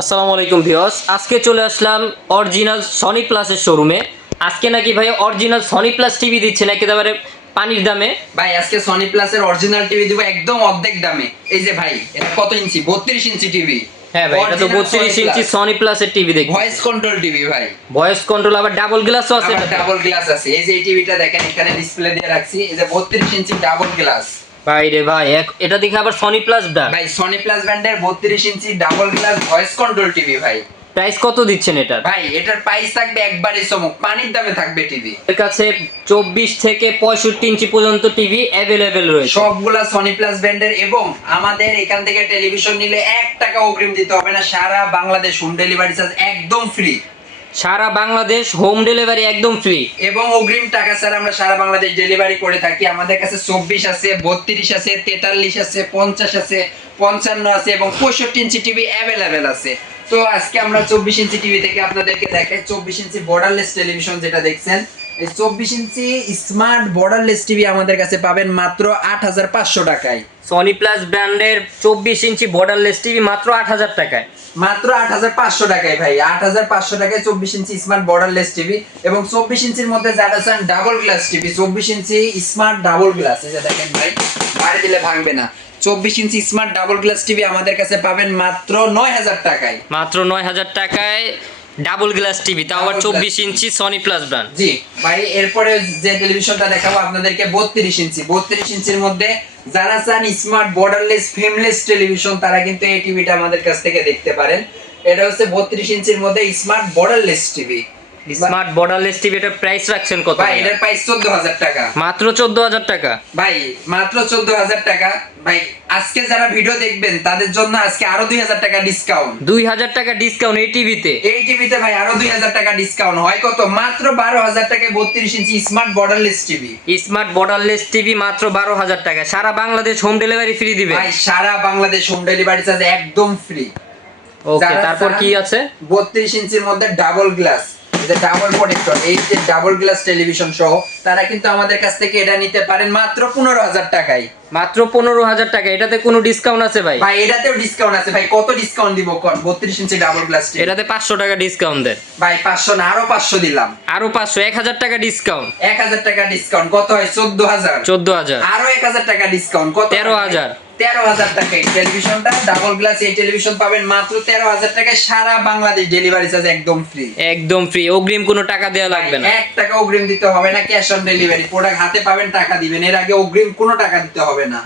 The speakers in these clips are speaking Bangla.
আসসালামু আলাইকুম ভিউয়ার্স, আজকে চলে আসলাম অরিজিনাল সনি প্লাসের শোরুমে। আজকে নাকি ভাই অরিজিনাল সনি প্লাস টিভি দিচ্ছেন একেবারে পানির দামে। ভাই আজকে সনি প্লাসের অরিজিনাল টিভি দিব একদম অর্ধেক দামে। এই যে ভাই, এটা কত ইঞ্চি? 32 ইঞ্চি টিভি। হ্যাঁ ভাই, এটা তো 32 ইঞ্চি সনি প্লাসের টিভি দেখি। ভয়েস কন্ট্রোল টিভি ভাই। ভয়েস কন্ট্রোল, আবার ডাবল গ্লাসও আছে। আবার ডাবল গ্লাস আছে। এই যে এই টিভিটা দেখেন, এখানে ডিসপ্লে দিয়ে রাখছি। এই যে 32 ইঞ্চি ডাবল গ্লাস। ভাই রে ভাই, এটা দেখে আবার সনি প্লাস ব্র্যান্ড। ভাই সনি প্লাস ব্র্যান্ডের 32 ইঞ্চি double glass voice control TV ভাই। প্রাইস কত দিচ্ছেন এটার? ভাই এটার প্রাইস থাকবে একবারে চমক, পানির দামে থাকবে টিভি। এর কাছে 24 থেকে 65 ইঞ্চি পর্যন্ত টিভি अवेलेबल রয়েছে। সবগুলা সনি প্লাস ব্র্যান্ডের, এবং আমাদের এখান থেকে টেলিভিশন নিলে 1 টাকা অগ্রিম দিতে হবে না। সারা বাংলাদেশ হোম ডেলিভারি চার্জ একদম ফ্রি। সারা বাংলাদেশ হোম ডেলিভারি একদম ফ্রি এবং অগ্রিম টাকা স্যার আমরা সারা বাংলাদেশ ডেলিভারি করে থাকি। আমাদের কাছে 24 আছে, 32 আছে, 43 আছে, 50 আছে, 55 আছে এবং 65 ইঞ্চি টিভি অ্যাভেলেবেল আছে। তো আজকে আমরা 24 ইঞ্চি টিভি থেকে আপনাদেরকে দেখাই। 24 ইঞ্চি বর্ডারলেস টেলিভিশন যেটা দেখছেন, এই 24 ইঞ্চি স্মার্ট বর্ডারলেস টিভি আমাদের কাছে পাবেন মাত্র 8500 টাকায়। সনি প্লাস ব্র্যান্ডের 24 ইঞ্চি বর্ডারলেস টিভি মাত্র 8000 টাকায়। মাত্র 8500 টাকায় ভাই, 8500 টাকায় 24 ইঞ্চি স্মার্ট বর্ডারলেস টিভি। এবং 24 ইঞ্চির মধ্যে যারা চান ডাবল গ্লাস টিভি, 24 ইঞ্চি স্মার্ট ডাবল গ্লাস, এই যে দেখেন ভাই, বাড়ি দিলে ভাঙবে না। 24 ইঞ্চি স্মার্ট ডাবল গ্লাস টিভি আমাদের কাছে পাবেন মাত্র 9000 টাকায়। মাত্র 9000 টাকায় ডাবল গ্লাস টিভি, তাও আবার 24 ইঞ্চি সনি প্লাস ব্র্যান্ড। জি ভাই, এরপরে যে টেলিভিশনটা দেখাবো আপনাদেরকে 32 ইঞ্চি। 32 ইঞ্চির মধ্যে যারা চান স্মার্ট বর্ডারলেস ফ্রেমলেস টেলিভিশন, তারা কিন্তু এই টিভিটা আমাদের কাছ থেকে দেখতে পারেন। এটা হচ্ছে 32 ইঞ্চির মধ্যে smart borderless TV. Smart borderless TV, এটার প্রাইস রাখছেন কত? ভাই এটার প্রাইস 14000 টাকা। মাত্র 14000 টাকা। ভাই মাত্র 14000 টাকা। ভাই আজকে যারা ভিডিও দেখবেন তাদের জন্য আজকে আরো 2000 টাকা ডিসকাউন্ট। 2000 টাকা ডিসকাউন্ট এই টিভিতে? এই টিভিতে ভাই আরো 2000 টাকা ডিসকাউন্ট হয় কত? মাত্র 12000 টাকায় 32 ইঞ্চি smart borderless TV. Smart borderless TV মাত্র 12000 টাকা। সারা বাংলাদেশ হোম ডেলিভারি ফ্রি দিবে। ভাই সারা বাংলাদেশ হোম ডেলিভারি চার্জ একদম ফ্রি। ওকে, তারপর কি আছে? 32 ইঞ্চির মধ্যে ডাবল গ্লাস, যে ডাবল প্রোটেক্টর, এই যে ডাবল গ্লাস টেলিভিশন সহ, তারা কিন্তু আমাদের কাছ থেকে এটা নিতে পারেন মাত্র 15000 টাকায়। মাত্র 15000 টাকা। এটাতে কোনো ডিসকাউন্ট আছে ভাই? ভাই এটাতেও ডিসকাউন্ট আছে। ভাই কত ডিসকাউন্ট দিব কোন? 32 ইঞ্চি ডাবল গ্লাস টিভি এটাতে 500 টাকা ডিসকাউন্ট দেন। ভাই 500 না, আরো 500 দিলাম। আরো 500, 1000 টাকা ডিসকাউন্ট। 1000 টাকা ডিসকাউন্ট, কত হয়? 14000। 14000। আরো 1000 টাকা ডিসকাউন্ট, কত? 13000। 13000 টাকা। এই টেলিভিশনটা ডাবল গ্লাস, এই টেলিভিশন পাবেন মাত্র 13000 টাকায়। সারা বাংলাদেশ ডেলিভারি চার্জ একদম ফ্রি। একদম ফ্রি, অগ্রিম কোনো টাকা দেওয়া লাগবে না। 1 টাকা অগ্রিম দিতে হবে না, ক্যাশ অন ডেলিভারি। প্রোডাক্ট হাতে পাবেন, টাকা দিবেন, এর আগে অগ্রিম কোনো টাকা দিতে হবে না।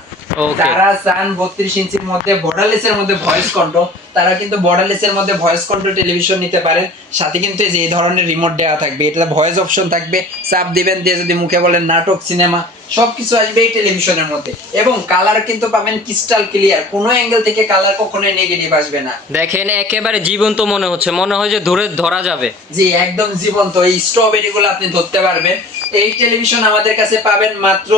ওকে। যারা চান 32 ইঞ্চির মধ্যে বর্ডারলেস এর মধ্যে ভয়েস কন্ট্রোল, তারা কিন্তু বর্ডারলেস এর মধ্যে ভয়েস কন্ট্রোল টেলিভিশন নিতে পারেন। সাথে কিন্তু এই যে এই ধরনের রিমোট দেওয়া থাকবে, এটা ভয়েস অপশন থাকবে, চাপ দিবেন, দিয়ে যদি মুখে বলেন নাটক, সিনেমা, সবকিছু আসবে এই টেলিভিশনের মধ্যে। এবং কালার কিন্তু পাবেন ক্রিস্টাল ক্লিয়ার, কোনো অ্যাঙ্গেল থেকে কালার কখনোই নেগেটিভ আসবে না। দেখেন একেবারে জীবন্ত মনে হচ্ছে, মনে হয় যে ধরা যাবে। জি একদম জীবন্ত, এই স্ট্রবেরি গুলো আপনি ধরতে পারবেন। এই টেলিভিশন আমাদের কাছে পাবেন মাত্র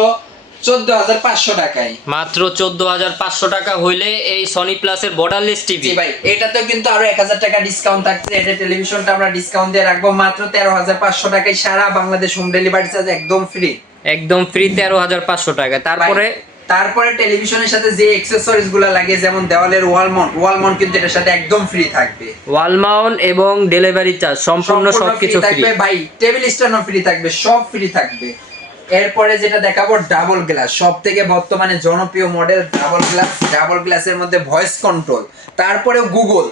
14500 টাকায়। মাত্র 14500 টাকা হইলে এই সনি প্লাসের বর্ডারলেস টিভি। জি ভাই, এটাতেও কিন্তু আরো 1000 টাকা ডিসকাউন্ট থাকছে। এটা টেলিভিশনটা আমরা ডিসকাউন্ট দিয়ে রাখবো মাত্র 13500 টাকায়। সারা বাংলাদেশ হোম ডেলিভারি চার্জ একদম ফ্রি। একদম ফ্রি 13500 টাকা। তারপরে টেলিভিশনের সাথে যে অ্যাকসেসরিজ গুলো লাগে, যেমন দেওয়ালের ওয়াল মাউন্ট কিন্তু এটার সাথে একদম ফ্রি থাকবে। ওয়াল মাউন্ট এবং ডেলিভারি চার্জ সম্পূর্ণ সবকিছু ফ্রি থাকবে ভাই। টেবিল স্ট্যান্ডও ফ্রি থাকবে, সব ফ্রি থাকবে। এরপরে যেটা দেখাবো ডাবল গ্লাস, সবথেকে বর্তমানে জনপ্রিয় মডেল ডাবল গ্লাস। ডাবল গ্লাসের মধ্যে ভয়েস কন্ট্রোল, তারপরে Google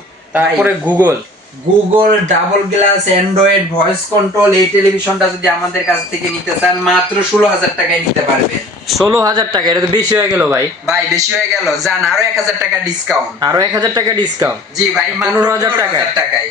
double glass, Android voice control. এই টেলিভিশনটা যদি আমাদের কাছ থেকে নিতে চান মাত্র 16000 টাকায় নিতে পারবেন। 16000 টাকা? এটা তো বেশি হয়ে গেল ভাই। ভাই বেশি হয়ে গেল, জান আরো 1000 টাকা ডিসকাউন্ট। আরো 1000 টাকা ডিসকাউন্ট? জি ভাই, 15000 টাকায়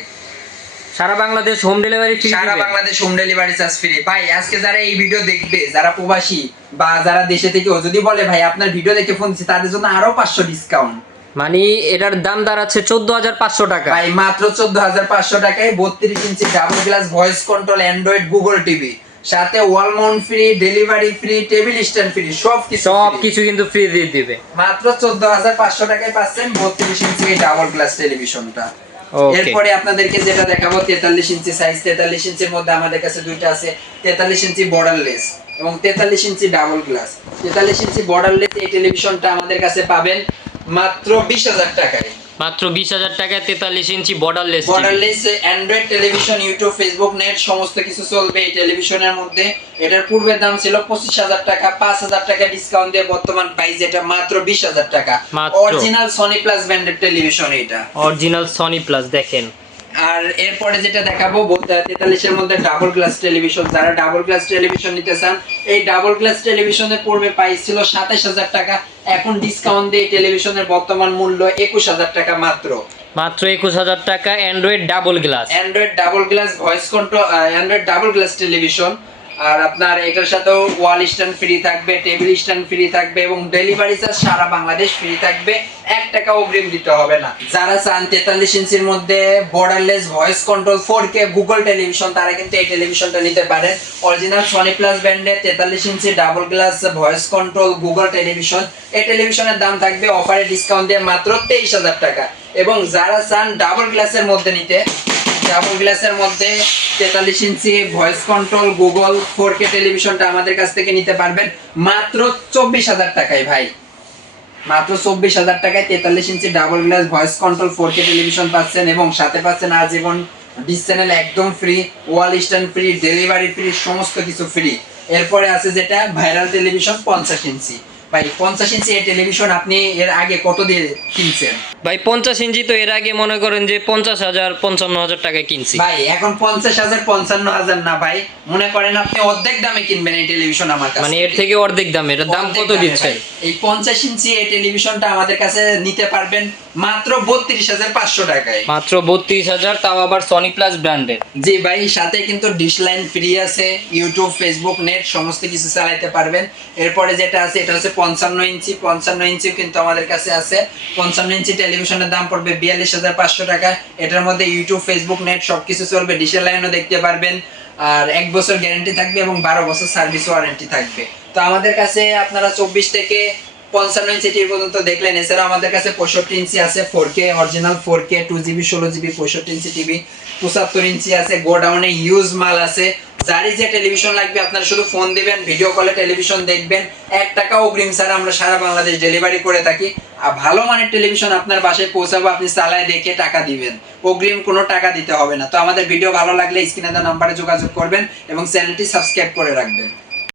সারা বাংলাদেশ হোম ডেলিভারি ফ্রি। সারা Bangladesh home delivery charge free. ভাই আজকে যারা এই ভিডিও দেখবে, যারা প্রবাসী বা যারা দেশে থেকে যদি বলে ভাই আপনার ভিডিও দেখে ফোন দিচ্ছি, তাদের জন্য আরো 500 ডিসকাউন্ট। মানে এটার দাম দাঁড়াচ্ছে 14500 টাকা। ভাই মাত্র 14500 টাকায় 32 ইঞ্চি double glass voice control Android Google TV, সাথে wall mount free, delivery free, table stand free, সবকিছু কিন্তু ফ্রি দিয়ে দিবে। মাত্র 14500 টাকায় পাচ্ছেন 32 ইঞ্চি ডাবল গ্লাস টেলিভিশনটা। এরপরে আপনাদেরকে যেটা দেখাবো 43 ইঞ্চি সাইজ। 43 ইঞ্চির মধ্যে আমাদের কাছে দুইটা আছে, 43 ইঞ্চি বর্ডারলেস এবং 43 ইঞ্চি ডাবল গ্লাস। 43 ইঞ্চি বর্ডারলেস এই টেলিভিশনটা আমাদের কাছে পাবেন মাত্র 20000 টাকায়। মাত্র 20,000 টাকায় 43 ইঞ্চি borderless borderless Android television, YouTube, Facebook, net সমস্ত কিছু চলবে এই টেলিভিশনের মধ্যে। এটার পূর্বের দাম ছিল 25,000 টাকা, 5,000 টাকা ডিসকাউন্ট দিয়ে বর্তমান প্রাইস এটা মাত্র 20,000 টাকা। মাত্র। অরিজিনাল সনি প্লাস ব্র্যান্ডের টেলিভিশন এটা। অরিজিনাল সনি প্লাস দেখেন। আর এরপরে যেটা দেখাবো 43 এর মধ্যে ডাবল গ্লাস টেলিভিশন। যারা ডাবল গ্লাস টেলিভিশন নিতে চান, এই ডাবল গ্লাস টেলিভিশনের পূর্বে প্রাইস ছিল 27,000 টাকা, এখন ডিসকাউন্ট দিয়ে টেলিভিশনের বর্তমান মূল্য 21,000 টাকা মাত্র। মাত্র 21,000 টাকা Android double glass. Android double glass voice control, Android double glass television. আর আপনার এটার সাথেও ওয়াল স্ট্যান্ড ফ্রি থাকবে, টেবিল স্ট্যান্ড ফ্রি থাকবে এবং ডেলিভারি চার্জ সারা বাংলাদেশ ফ্রি থাকবে, 1 টাকা অগ্রিম দিতে হবে না। যারা চান 43 ইঞ্চির মধ্যে borderless voice control 4K Google television, তারা কিন্তু এই টেলিভিশনটা নিতে পারেন। অরিজিনাল সনি প্লাস ব্র্যান্ডের 43 ইঞ্চি double glass voice control Google television. এই টেলিভিশনের দাম থাকবে অফারে ডিসকাউন্ট দিয়ে মাত্র 23,000 টাকা। এবং যারা চান ডাবল গ্লাসের মধ্যে নিতে, ডাবল গ্লাসের মধ্যে 43 inch voice control Google 4K টেলিভিশনটা আমাদের কাছ থেকে নিতে পারবেন মাত্র 24,000 টাকায় ভাই। মাত্র 24,000 টাকায় 43 ইঞ্চি double glass voice control 4K television পাচ্ছেন এবং সাথে পাচ্ছেন আজীবন ডিশ চ্যানেল একদম free, wall stand free, delivery free, সমস্ত কিছু ফ্রি। এরপরে আছে যেটা ভাইরাল টেলিভিশন 50 ইঞ্চি। ভাই 50 ইঞ্চি এই টেলিভিশন আপনি এর আগে কত দিয়ে কিনছেন? ভাই 50 ইঞ্চি তো এর আগে মনে করেন যে 50,000 55,000 টাকায় কিনছি। ভাই এখন 50,000 55,000 না ভাই, মনে করেন আপনি অর্ধেক দামে কিনবেন এই টেলিভিশন আমার কাছে। মানে এর থেকে অর্ধেক দাম। এটার দাম অর্ধেক কত দামে দিচ্ছে? ভাই। এই 50 ইঞ্চি এই টেলিভিশনটা আমাদের কাছে নিতে পারবেন মাত্র 32,500 টাকায়। মাত্র 32,000, তাও আবার সনি প্লাস ব্র্যান্ডের। জি ভাই, সাথে কিন্তু ডিশ লাইন ফ্রি আছে, ইউটিউব, ফেসবুক, নেট সমস্ত কিছু চালাতে পারবেন। এরপরে যেটা আছে এটা হচ্ছে 55 ইঞ্চি। 55 ইঞ্চি কিন্তু আমাদের কাছে আছে। 55 ইঞ্চি টেলিভিশনের দাম পড়বে 42,500 টাকা। এটার মধ্যে ইউটিউব, ফেসবুক, নেট সবকিছু চলবে, ডিশের লাইনও দেখতে পারবেন। আর 1 বছর গ্যারান্টি থাকবে এবং 12 বছর সার্ভিস ওয়ারেন্টি থাকবে। তো আমাদের কাছে আপনারা 24 থেকে 55 ইঞ্চি টিভি পর্যন্ত দেখলেন। এছাড়া আমাদের কাছে 65 ইঞ্চি আছে 4K, original 4K 2GB 16GB 65 inch TV. 75 ইঞ্চি আছে, গোডাউনে ইউজ মাল আছে। যারই যে টেলিভিশন লাগবে আপনারা শুধু ফোন দিবেন, ভিডিও কলে টেলিভিশন দেখবেন, 1 টাকা অগ্রিম ছাড়া আমরা সারা বাংলাদেশ ডেলিভারি করে থাকি। আর ভালো মানের টেলিভিশন আপনার বাসায় পৌঁছাবো, আপনি চালায় দেখে টাকা দিবেন, অগ্রিম কোনো টাকা দিতে হবে না। তো আমাদের ভিডিও ভালো লাগলে স্ক্রিনে দেওয়া নাম্বারে যোগাযোগ করবেন এবং চ্যানেলটি সাবস্ক্রাইব করে রাখবেন।